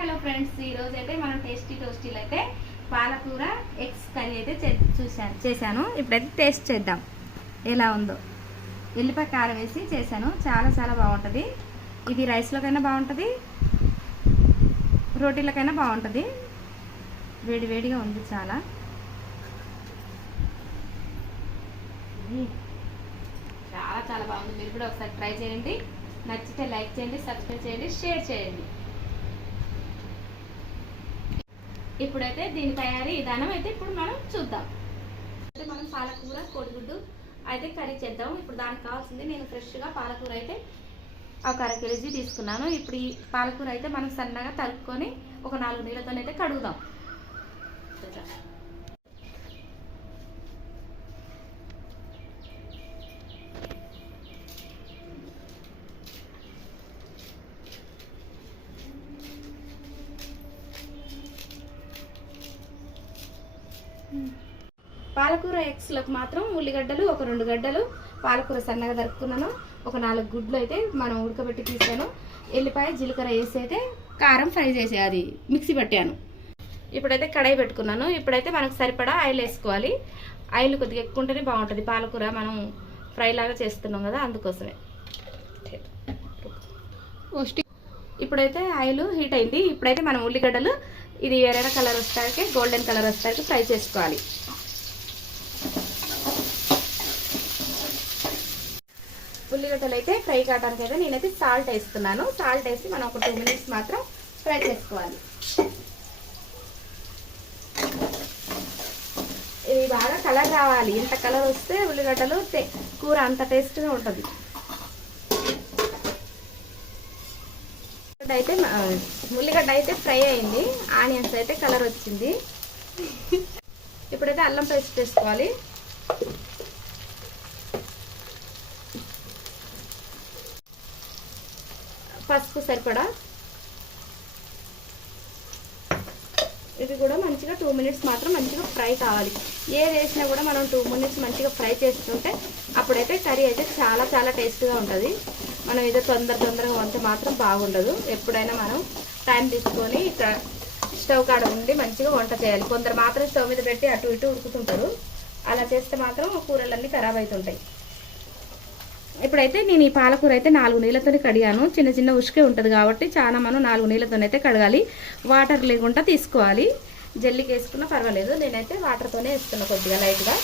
Hello friends ఈ అయితే మనం టేస్టీ టోస్టీలు అయితే పాలకూర ఎగ్స్ కర్రీ అయితే చే- చూశాను చేశాను. ఇప్పుడైతే టేస్ట్ చేద్దాం. ఎలా ఉందో. ఎల్లిపాయ కారం వేసి చేశాను. చాలా చాలా బాగుంటుంది. ఇది రైస్లోకైనా బాగుంటుంది. రోటీలకైనా బాగుంటుంది. వేడి వేడిగా ఉంది చాలా. చాలా చాలా బాగుంది. మీరు కూడా ఒకసారి ట్రై చేయండి. నచ్చితే లైక్ చేయండి సబ్స్క్రైబ్ చేయండి షేర్ చేయండి. ఇప్పుడైతే దీని తయారీ విధానం అయితే ఇప్పుడు మనం చూద్దాం. అయితే మనం పాలకూర కోడిగుడ్డు అయితే కర్రీ చేద్దాం. ఇప్పుడు దానికి కావాల్సింది నేను ఫ్రెష్గా పాలకూర అయితే ఒక అర కేజీ తీసుకున్నాను. ఇప్పుడు ఈ పాలకూర అయితే మనం సన్నగా తరుక్కొని ఒక నాలుగు నీళ్ళతోనైతే కడుగుదాం. పాలకూర ఎగ్స్లకు మాత్రం ఉల్లిగడ్డలు ఒక రెండు గడ్డలు పాలకూర సన్నగా దరుక్కున్నాను ఒక నాలుగు గుడ్లు అయితే మనం ఉడకబెట్టి తీసాను. ఎల్లిపాయ జీలకర్ర వేసి అయితే కారం ఫ్రై చేసే అది మిక్సీ పట్టాను. ఇప్పుడైతే కడాయి పెట్టుకున్నాను. ఇప్పుడైతే మనకు సరిపడా ఆయిల్ వేసుకోవాలి. ఆయిల్ కొద్దిగా ఎక్కువ ఉంటేనే బాగుంటుంది. పాలకూర మనం ఫ్రై లాగా చేస్తున్నాం కదా అందుకోసమే. ఇప్పుడైతే ఆయిల్ హీట్ అయింది. ఇప్పుడైతే మనం ఉల్లిగడ్డలు ఇది ఎర్ర కలర్ వస్తానికి గోల్డెన్ కలర్ వస్తానికి ఫ్రై చేసుకోవాలి. ఉల్లిగడ్డలు అయితే ఫ్రై కావడానికి అయితే నేనైతే సాల్ట్ వేస్తున్నాను. సాల్ట్ వేసి మనం ఒక టూ మినిట్స్ మాత్రం ఫ్రై చేసుకోవాలి. ఇది బాగా కలర్ రావాలి. ఇంత కలర్ వస్తే ఉల్లిగడ్డలు కూర అంత టేస్ట్గా ఉంటుంది. ఉల్లిగడ్డ అయితే ఉల్లిగడ్డ అయితే ఫ్రై అయింది. ఆనియన్స్ అయితే కలర్ వచ్చింది. ఇప్పుడైతే అల్లం పేస్ట్ వేసుకోవాలి పసుపు సరిపడా ఇది కూడా మంచిగా టూ మినిట్స్ మాత్రం మంచిగా ఫ్రై కావాలి. ఏది వేసినా కూడా మనం టూ మినిట్స్ మంచిగా ఫ్రై చేసుకుంటే అప్పుడైతే కర్రీ అయితే చాలా చాలా టేస్ట్గా ఉంటుంది. మనం ఏదో తొందర తొందరగా వంట మాత్రం బాగుండదు. ఎప్పుడైనా మనం టైం తీసుకొని ఇక్కడ స్టవ్ కాడ ఉండి మంచిగా వంట చేయాలి. కొందరు మాత్రం స్టవ్ మీద పెట్టి అటు ఇటు ఉడుకుతుంటారు అలా చేస్తే మాత్రం కూరలన్నీ ఖరాబ్ అవుతుంటాయి. ఇప్పుడైతే నేను ఈ పాలకూర అయితే నాలుగు నీళ్ళతో కడిగాను. చిన్న చిన్న ఉసుకే ఉంటుంది కాబట్టి చాలా మనం నాలుగు నీళ్ళతోనైతే కడగాలి. వాటర్ లేకుండా తీసుకోవాలి. జల్లికి వేసుకున్నా పర్వాలేదు. నేనైతే వాటర్తోనే వేస్తున్నా కొద్దిగా లైట్గా.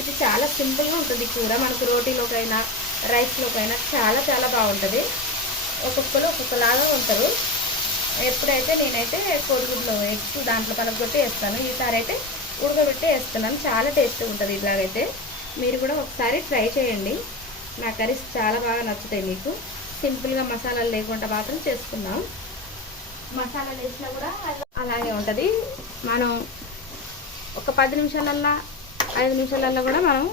ఇది చాలా సింపుల్గా ఉంటుంది కూర. మనకు రోటీలోకైనా రైస్లోకైనా చాలా చాలా బాగుంటుంది. ఒక్కొక్కరు ఒక్కొక్కలాగా ఉంటారు ఎప్పుడైతే నేనైతే కోడిగుడ్లో ఎగ్స్ దాంట్లో కలగొట్టి వేస్తాను. ఈసారి అయితే ఉడకబెట్టి వేస్తున్నాను. చాలా టేస్ట్గా ఉంటుంది ఇలాగైతే. మీరు కూడా ఒకసారి ట్రై చేయండి. నా కర్రీస్ చాలా బాగా నచ్చుతాయి మీకు. సింపుల్గా మసాలాలు లేకుండా మాత్రం చేసుకుందాం. మసాలాలు వేసినా కూడా అలాగే ఉంటుంది. మనం ఒక పది నిమిషాలల్లా ఐదు నిమిషాలల్లో కూడా మనం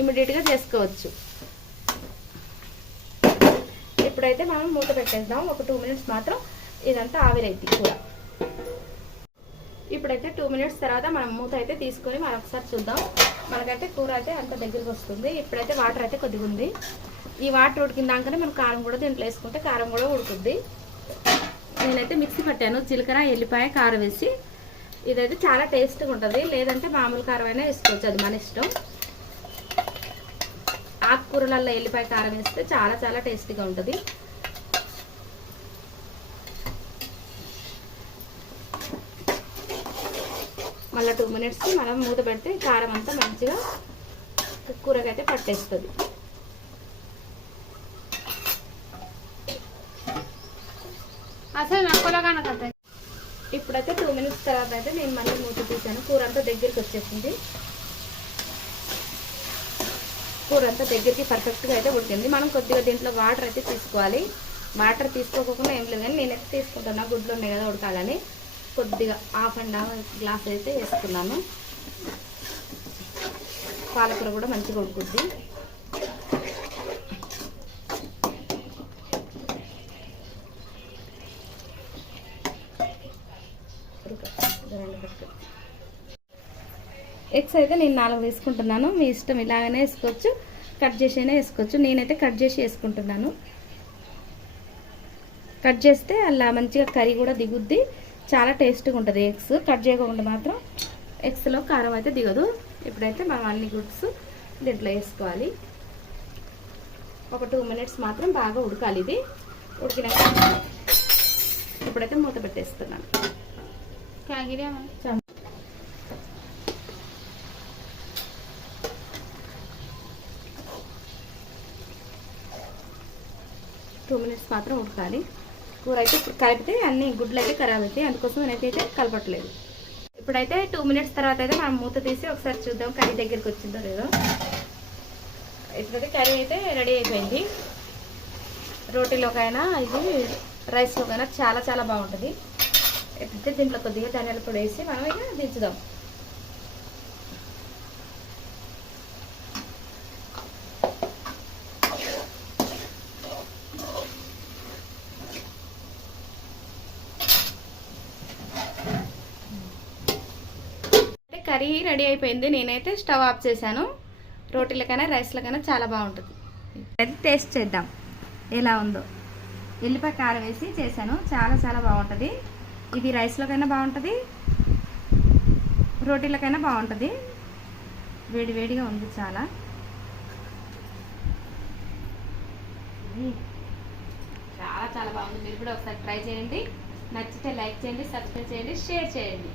ఇమీడియట్గా చేసుకోవచ్చు. ఇప్పుడైతే మనం మూత పెట్టేద్దాం. ఒక టూ మినిట్స్ మాత్రం ఇదంతా ఆవిరైద్ది కూడా. ఇప్పుడైతే టూ మినిట్స్ తర్వాత మనం మూత అయితే తీసుకొని మనం ఒకసారి చూద్దాం. మనకైతే కూర అయితే అంత దగ్గరికి వస్తుంది. ఇప్పుడైతే వాటర్ అయితే కొద్దిగా ఉంది. ఈ వాటర్ ఉడికిందాకనే మనం కారం కూడా దీంట్లో వేసుకుంటే కారం కూడా ఉడుకుద్ది. నేనైతే మిక్సీ పట్టాను. జీలకర్ర ఎల్లిపాయ కారం వేసి. ఇదైతే చాలా టేస్ట్గా ఉంటుంది. లేదంటే మామూలు కారం అయినా వేసుకోవచ్చు. అది మన ఇష్టం. ఆకుకూరలలో ఎల్లిపాయ కారం వేస్తే చాలా చాలా టేస్టీగా ఉంటుంది. మళ్ళీ టూ మినిట్స్కి మనం మూత పెడితే కారం అంతా మంచిగా కూరకైతే పట్టేస్తుంది. అసలు నక్కలగానే కదా ఇప్పుడైతే టూ మినిట్స్ తర్వాత అయితే నేను మళ్ళీ మూత తీసాను. కూర అంతా దగ్గరికి వచ్చేసింది. కూర అంతా దగ్గరికి పర్ఫెక్ట్గా అయితే ఉడికింది. మనం కొద్దిగా దీంట్లో వాటర్ అయితే తీసుకోవాలి. వాటర్ తీసుకోకుండా ఏం లేదు కానీ నేనైతే తీసుకుంటున్నా. గుడ్లు ఉన్నాయి కదా ఉడకాలని. కొద్దిగా హాఫ్ అండ్ హాఫ్ గ్లాస్ అయితే వేసుకున్నాను. పాలకూర కూడా మంచిగా ఉడుకుద్ది. ఎగ్స్ అయితే నేను నాలుగు వేసుకుంటున్నాను. మీ ఇష్టం ఇలాగనే వేసుకోవచ్చు కట్ చేసైనా వేసుకోవచ్చు. నేనైతే కట్ చేసి వేసుకుంటున్నాను. కట్ చేస్తే అలా మంచిగా కర్రీ కూడా దిగుద్ది. చాలా టేస్ట్గా ఉంటుంది ఎగ్స్. కట్ చేయకుండా మాత్రం ఎగ్స్లో కారం అయితే దిగదు. ఇప్పుడైతే మనం అన్ని గుడ్స్ దీంట్లో వేసుకోవాలి. ఒక టూ మినిట్స్ మాత్రం బాగా ఉడకాలి ఇది. ఉడికినాక ఇప్పుడైతే మూత పెట్టేస్తున్నాను. టూ మినిట్స్ మాత్రం ఉడకాలి. కూర అయితే ఇప్పుడు కలిపితే అన్ని గుడ్లు అయితే ఖరాబ్ అవుతాయి అందుకోసం నేనైతే అయితే కలపట్లేదు. ఇప్పుడైతే టూ మినిట్స్ తర్వాత అయితే మనం మూత తీసి ఒకసారి చూద్దాం కర్రీ దగ్గరికి వచ్చిందో లేదో. ఇప్పుడైతే కర్రీ అయితే రెడీ అయిపోయింది. రోటీలోకైనా ఇది రైస్లోకైనా చాలా చాలా బాగుంటుంది. ఇప్పుడైతే దీంట్లో కొద్దిగా ధనియాల పొడి వేసి మనం ఇక దించుదాం. కర్రీ రెడీ అయిపోయింది. నేనైతే స్టవ్ ఆఫ్ చేశాను. రోటీలకైనా రైస్లకైనా చాలా బాగుంటుంది. అది టేస్ట్ చేద్దాం. ఎలా ఉందో. ఎల్లిపాయ కారం వేసి చేశాను. చాలా చాలా బాగుంటుంది. ఇది రైస్లోకైనా బాగుంటుంది. రోటీలకైనా బాగుంటుంది. వేడి వేడిగా ఉంది చాలా. చాలా చాలా బాగుంది. మీరు కూడా ఒకసారి ట్రై చేయండి. నచ్చితే లైక్ చేయండి సబ్స్క్రైబ్ చేయండి షేర్ చేయండి.